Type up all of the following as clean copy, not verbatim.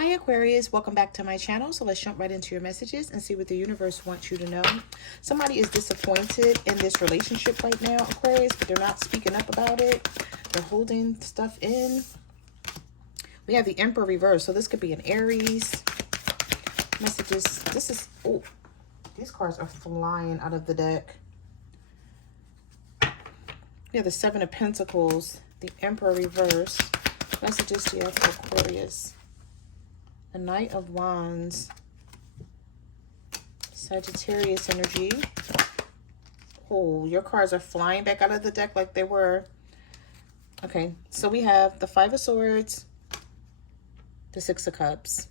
Hi Aquarius, welcome back to my channel. So let's jump right into your messages and see what the universe wants you to know. Somebody is disappointed in this relationship right now, Aquarius, but they're not speaking up about it. They're holding stuff in. We have the Emperor reverse, so this could be an Aries. Messages, this is, oh, these cards are flying out of the deck. We have the Seven of Pentacles, the Emperor reverse. Messages to you for Aquarius. The Knight of Wands, Sagittarius energy. Oh, your cards are flying back out of the deck like they were. Okay, so we have the Five of Swords, the Six of Cups.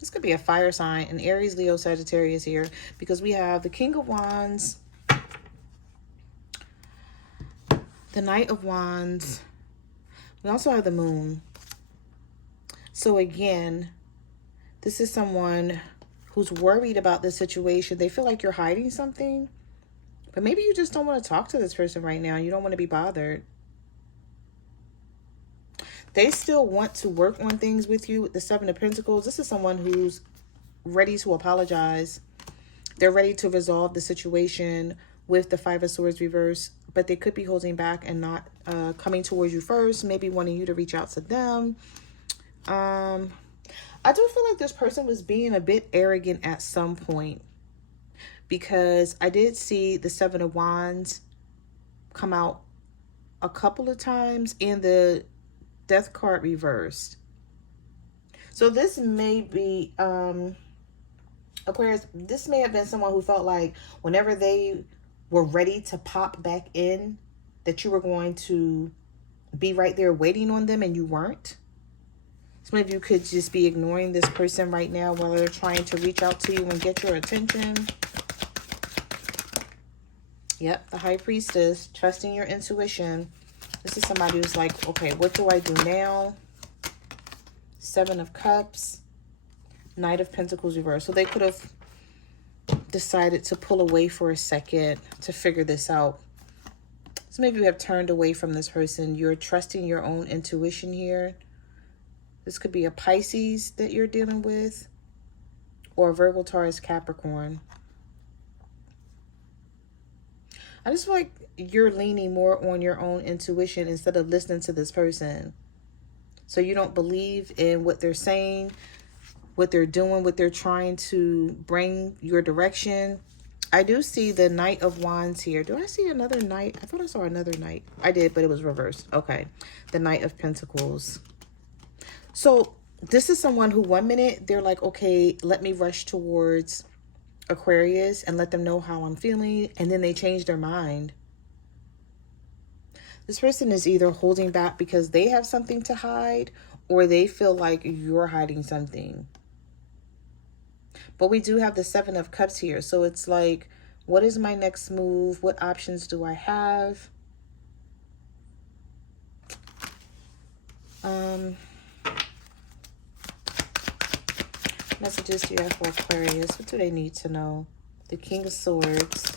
This could be a fire sign, an Aries, Leo, Sagittarius here, because we have the King of Wands, the Knight of Wands. We also have the Moon. So again, this is someone who's worried about the situation. They feel like you're hiding something, but maybe you just don't want to talk to this person right now. You don't want to be bothered. They still want to work on things with you with the Seven of Pentacles. This is someone who's ready to apologize. They're ready to resolve the situation with the Five of Swords reverse, but they could be holding back and not coming towards you first, maybe wanting you to reach out to them. I do feel like this person was being a bit arrogant at some point, because I did see the Seven of Wands come out a couple of times and the Death card reversed. So this may be, Aquarius, this may have been someone who felt like whenever they were ready to pop back in, that you were going to be right there waiting on them, and you weren't. Some of you could just be ignoring this person right now while they're trying to reach out to you and get your attention. Yep, the High Priestess, trusting your intuition. This is somebody who's like, okay, what do I do now? Seven of Cups, Knight of Pentacles reverse. So they could have decided to pull away for a second to figure this out. Some of you have turned away from this person. You're trusting your own intuition here. This could be a Pisces that you're dealing with, or a Virgo, Taurus, Capricorn. I just feel like you're leaning more on your own intuition instead of listening to this person. So you don't believe in what they're saying, what they're doing, what they're trying to bring your direction. I do see the Knight of Wands here. Do I see another Knight? I thought I saw another Knight. I did, but it was reversed. Okay. The Knight of Pentacles. So this is someone who 1 minute they're like, okay, let me rush towards Aquarius and let them know how I'm feeling. And then they change their mind. This person is either holding back because they have something to hide, or they feel like you're hiding something. But we do have the Seven of Cups here. So it's like, what is my next move? What options do I have? Messages to you for Aquarius. What do they need to know? The King of Swords.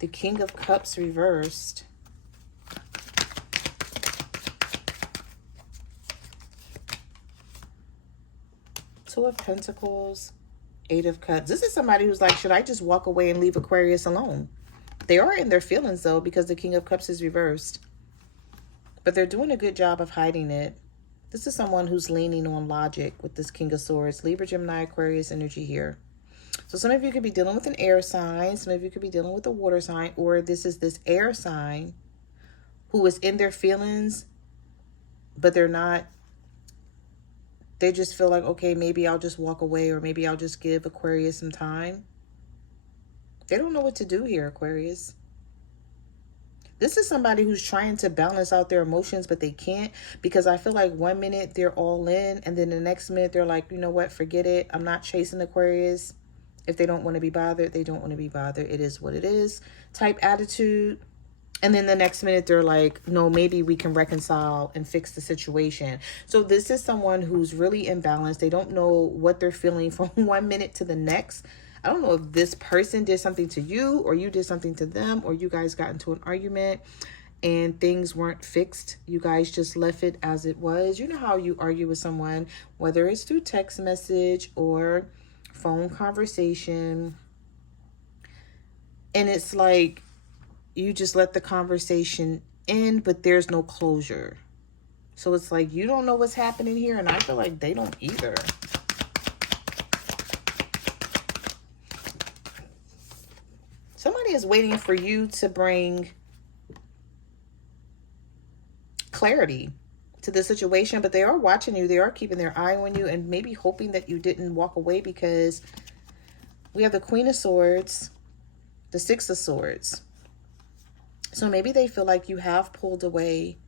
The King of Cups reversed. Two of Pentacles. Eight of Cups. This is somebody who's like, should I just walk away and leave Aquarius alone? They are in their feelings though, because the King of Cups is reversed. But they're doing a good job of hiding it. This is someone who's leaning on logic with this King of Swords. Libra, Gemini, Aquarius energy here. So some of you could be dealing with an air sign. Some of you could be dealing with a water sign. Or this is this air sign who is in their feelings, but they're not. They just feel like, okay, maybe I'll just walk away, or maybe I'll just give Aquarius some time. They don't know what to do here, Aquarius. This is somebody who's trying to balance out their emotions, but they can't, because I feel like 1 minute they're all in, and then the next minute they're like, you know what, forget it. I'm not chasing Aquarius. If they don't want to be bothered, they don't want to be bothered. It is what it is type attitude. And then the next minute they're like, no, maybe we can reconcile and fix the situation. So this is someone who's really imbalanced. They don't know what they're feeling from 1 minute to the next. I don't know if this person did something to you, or you did something to them, or you guys got into an argument and things weren't fixed. You guys just left it as it was. You know how you argue with someone, whether it's through text message or phone conversation, and it's like you just let the conversation end, but there's no closure. So it's like you don't know what's happening here, and I feel like they don't either. Somebody is waiting for you to bring clarity to the situation, but they are watching you. They are keeping their eye on you and maybe hoping that you didn't walk away, because we have the Queen of Swords, the Six of Swords. So maybe they feel like you have pulled away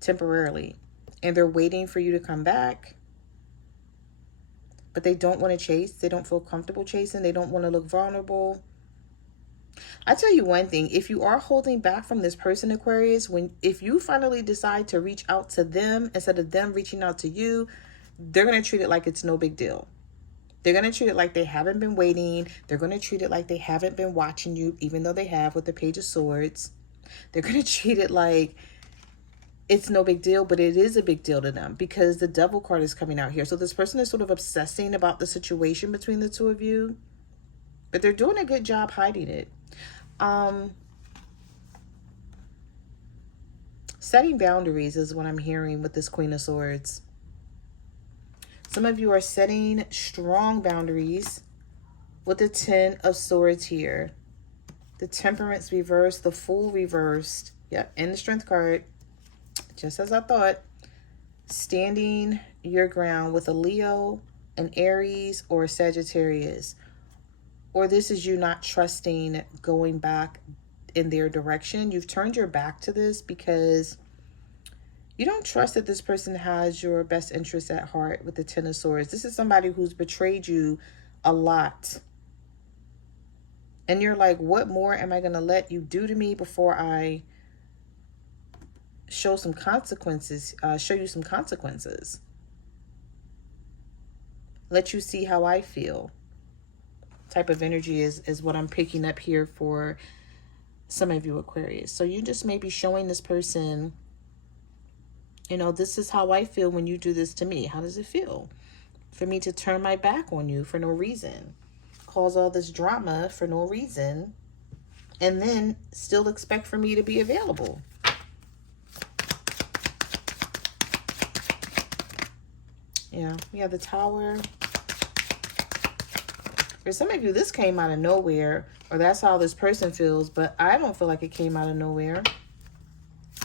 temporarily and they're waiting for you to come back, but they don't want to chase. They don't feel comfortable chasing. They don't want to look vulnerable. I tell you one thing, if you are holding back from this person, Aquarius, if you finally decide to reach out to them instead of them reaching out to you, they're going to treat it like it's no big deal. They're going to treat it like they haven't been waiting. They're going to treat it like they haven't been watching you, even though they have with the Page of Swords. They're going to treat it like it's no big deal, but it is a big deal to them because the Devil card is coming out here. So this person is sort of obsessing about the situation between the two of you, but they're doing a good job hiding it. Setting boundaries is what I'm hearing with this Queen of Swords. Some of you are setting strong boundaries with the Ten of Swords here. The Temperance reversed, the Fool reversed. Yep, and the Strength card. Just as I thought. Standing your ground with a Leo, an Aries, or a Sagittarius. Or this is you not trusting going back in their direction. You've turned your back to this because you don't trust that this person has your best interest at heart with the Ten of Swords. This is somebody who's betrayed you a lot. And you're like, what more am I going to let you do to me before I show some consequences, show you some consequences? Let you see how I feel. Type of energy is what I'm picking up here for some of you, Aquarius. So you just may be showing this person, you know, this is how I feel when you do this to me. How does it feel for me to turn my back on you for no reason? Cause all this drama for no reason, and then still expect for me to be available. Yeah, we have the Tower. For some of you, this came out of nowhere, or that's how this person feels, but I don't feel like it came out of nowhere.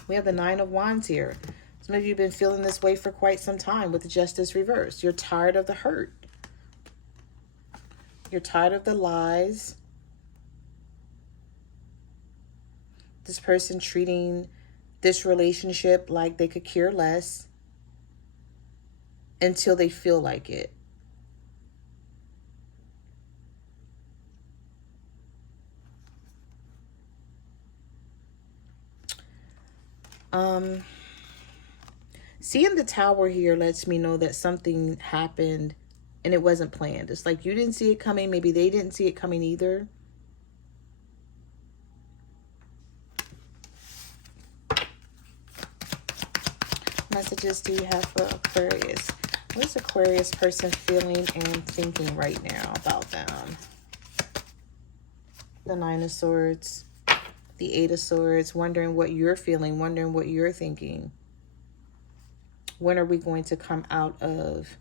We have the Nine of Wands here. Some of you have been feeling this way for quite some time with the Justice reversed. You're tired of the hurt. You're tired of the lies. This person treating this relationship like they could care less until they feel like it. Seeing the Tower here lets me know that something happened and it wasn't planned. It's like you didn't see it coming. Maybe they didn't see it coming either. Messages do you have for Aquarius? What is Aquarius person feeling and thinking right now about them? The Nine of Swords, the Eight of Swords, wondering what you're feeling, wondering what you're thinking. When are we going to come out of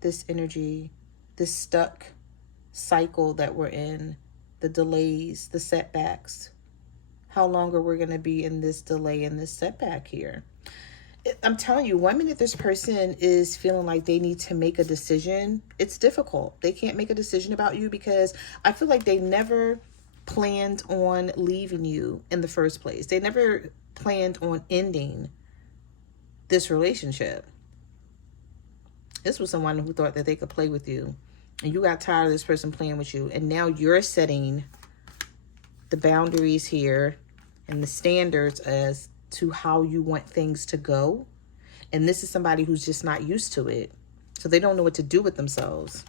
this energy, this stuck cycle that we're in, the delays, the setbacks? How long are we going to be in this delay and this setback here? I'm telling you, 1 minute this person is feeling like they need to make a decision. It's difficult. They can't make a decision about you because I feel like they never planned on leaving you in the first place. They never planned on ending this relationship. This was someone who thought that they could play with you, and you got tired of this person playing with you, and now you're setting the boundaries here and the standards as to how you want things to go. And this is somebody who's just not used to it, so they don't know what to do with themselves.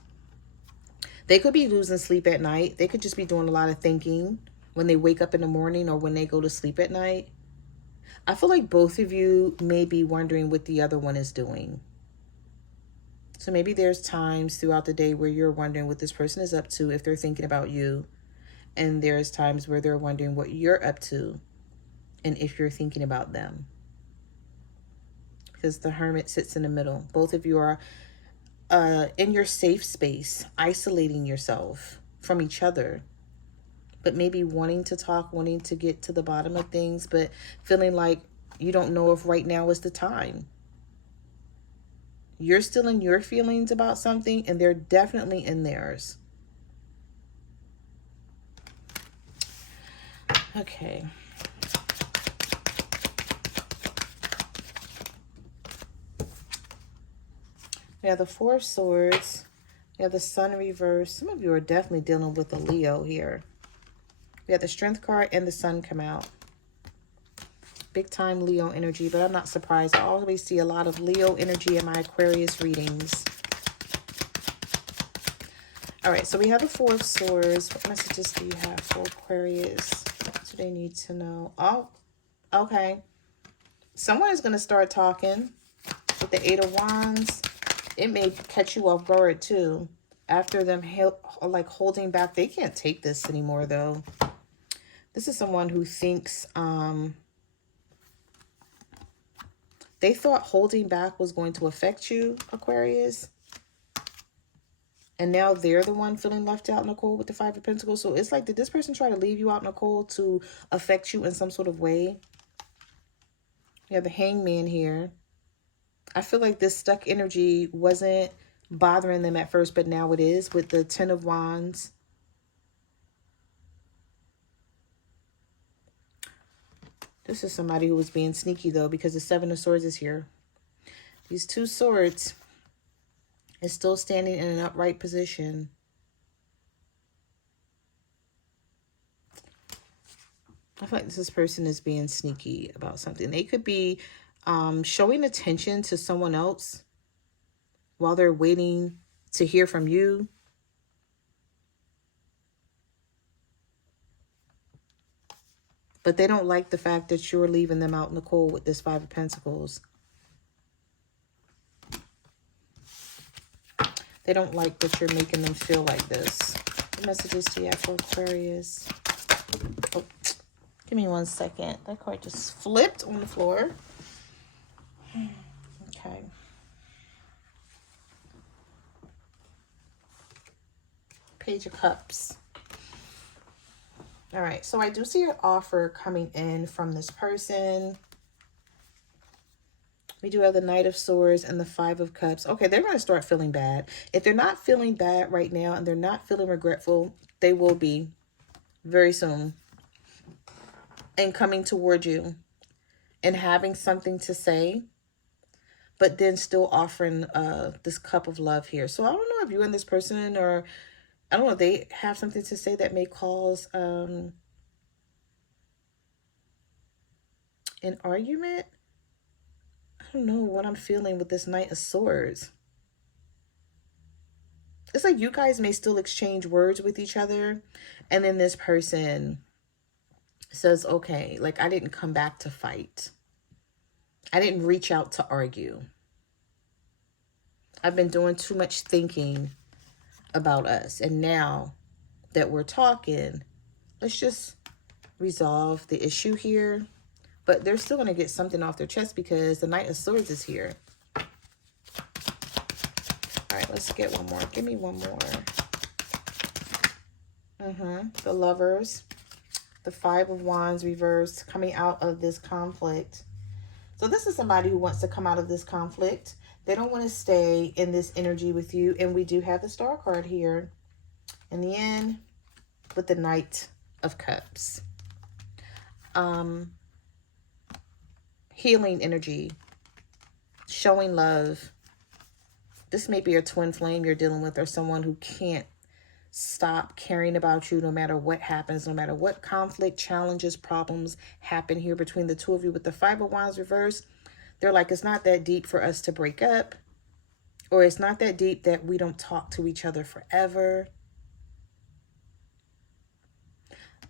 They could be losing sleep at night. They could just be doing a lot of thinking when they wake up in the morning or when they go to sleep at night. I feel like both of you may be wondering what the other one is doing. So maybe there's times throughout the day where you're wondering what this person is up to if they're thinking about you. And there's times where they're wondering what you're up to and if you're thinking about them. Because the Hermit sits in the middle. Both of you are in your safe space, isolating yourself from each other. But maybe wanting to talk, wanting to get to the bottom of things, but feeling like you don't know if right now is the time. You're still in your feelings about something, and they're definitely in theirs. Okay. We have the Four of Swords. We have the Sun reverse. Some of you are definitely dealing with a Leo here. We have the Strength card and the Sun come out. Big time Leo energy, but I'm not surprised. I always see a lot of Leo energy in my Aquarius readings. All right, so we have the Four of Swords. What messages do you have for Aquarius? What do they need to know? Oh, okay. Someone is going to start talking with the Eight of Wands. It may catch you off guard too. After them like holding back, they can't take this anymore though. This is someone who thinks they thought holding back was going to affect you, Aquarius. And now they're the one feeling left out in the cold with the Five of Pentacles. So it's like, did this person try to leave you out in the cold to affect you in some sort of way? You have the Hangman here. I feel like this stuck energy wasn't bothering them at first, but now it is with the Ten of Wands. This is somebody who was being sneaky, though, because the Seven of Swords is here. These two swords is still standing in an upright position. I feel like this person is being sneaky about something. They could be showing attention to someone else while they're waiting to hear from you. But they don't like the fact that you're leaving them out in the cold with this Five of Pentacles. They don't like that you're making them feel like this. What messages do you have for Aquarius? Oh, give me 1 second. That card just flipped on the floor. Okay. Page of Cups. All right, so I do see an offer coming in from this person. We do have the Knight of Swords and the Five of Cups. Okay, they're going to start feeling bad. If they're not feeling bad right now and they're not feeling regretful, they will be very soon. And coming toward you and having something to say, but then still offering this cup of love here. So I don't know if you and this person, or I don't know, they have something to say that may cause an argument. I don't know what I'm feeling with this Knight of Swords. It's like you guys may still exchange words with each other, and then this person says, okay, like, I didn't come back to fight. I didn't reach out to argue. I've been doing too much thinking about us. And now that we're talking, let's just resolve the issue here. But they're still going to get something off their chest because the Knight of Swords is here. All right, let's get one more. Give me one more. The Lovers. The Five of Wands reversed, coming out of this conflict. So this is somebody who wants to come out of this conflict. They don't want to stay in this energy with you. And we do have the Star card here in the end with the Knight of Cups. Healing energy, showing love. This may be a twin flame you're dealing with, or someone who can't stop caring about you no matter what happens, no matter what conflict, challenges, problems happen here between the two of you. With the Five of Wands reverse, they're like, it's not that deep for us to break up, or it's not that deep that we don't talk to each other forever.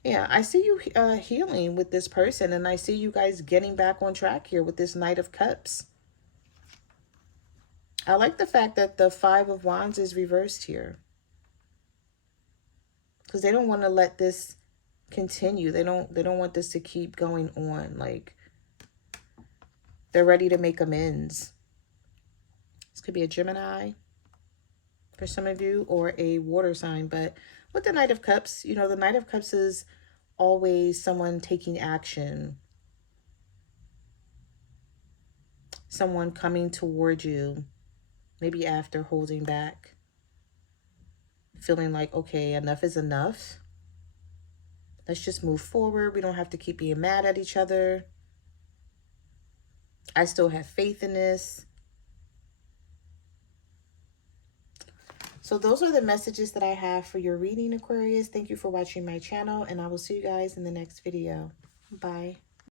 Yeah, I see you healing with this person, and I see you guys getting back on track here with this Knight of Cups. I like the fact that the Five of Wands is reversed here, because they don't want to let this continue. They don't want this to keep going on. Like, they're ready to make amends. This could be a Gemini for some of you, or a water sign. But with the Knight of Cups, you know, the Knight of Cups is always someone taking action, someone coming toward you, maybe after holding back, feeling like, okay, enough is enough. Let's just move forward. We don't have to keep being mad at each other. I still have faith in this. So those are the messages that I have for your reading, Aquarius. Thank you for watching my channel, and I will see you guys in the next video. Bye.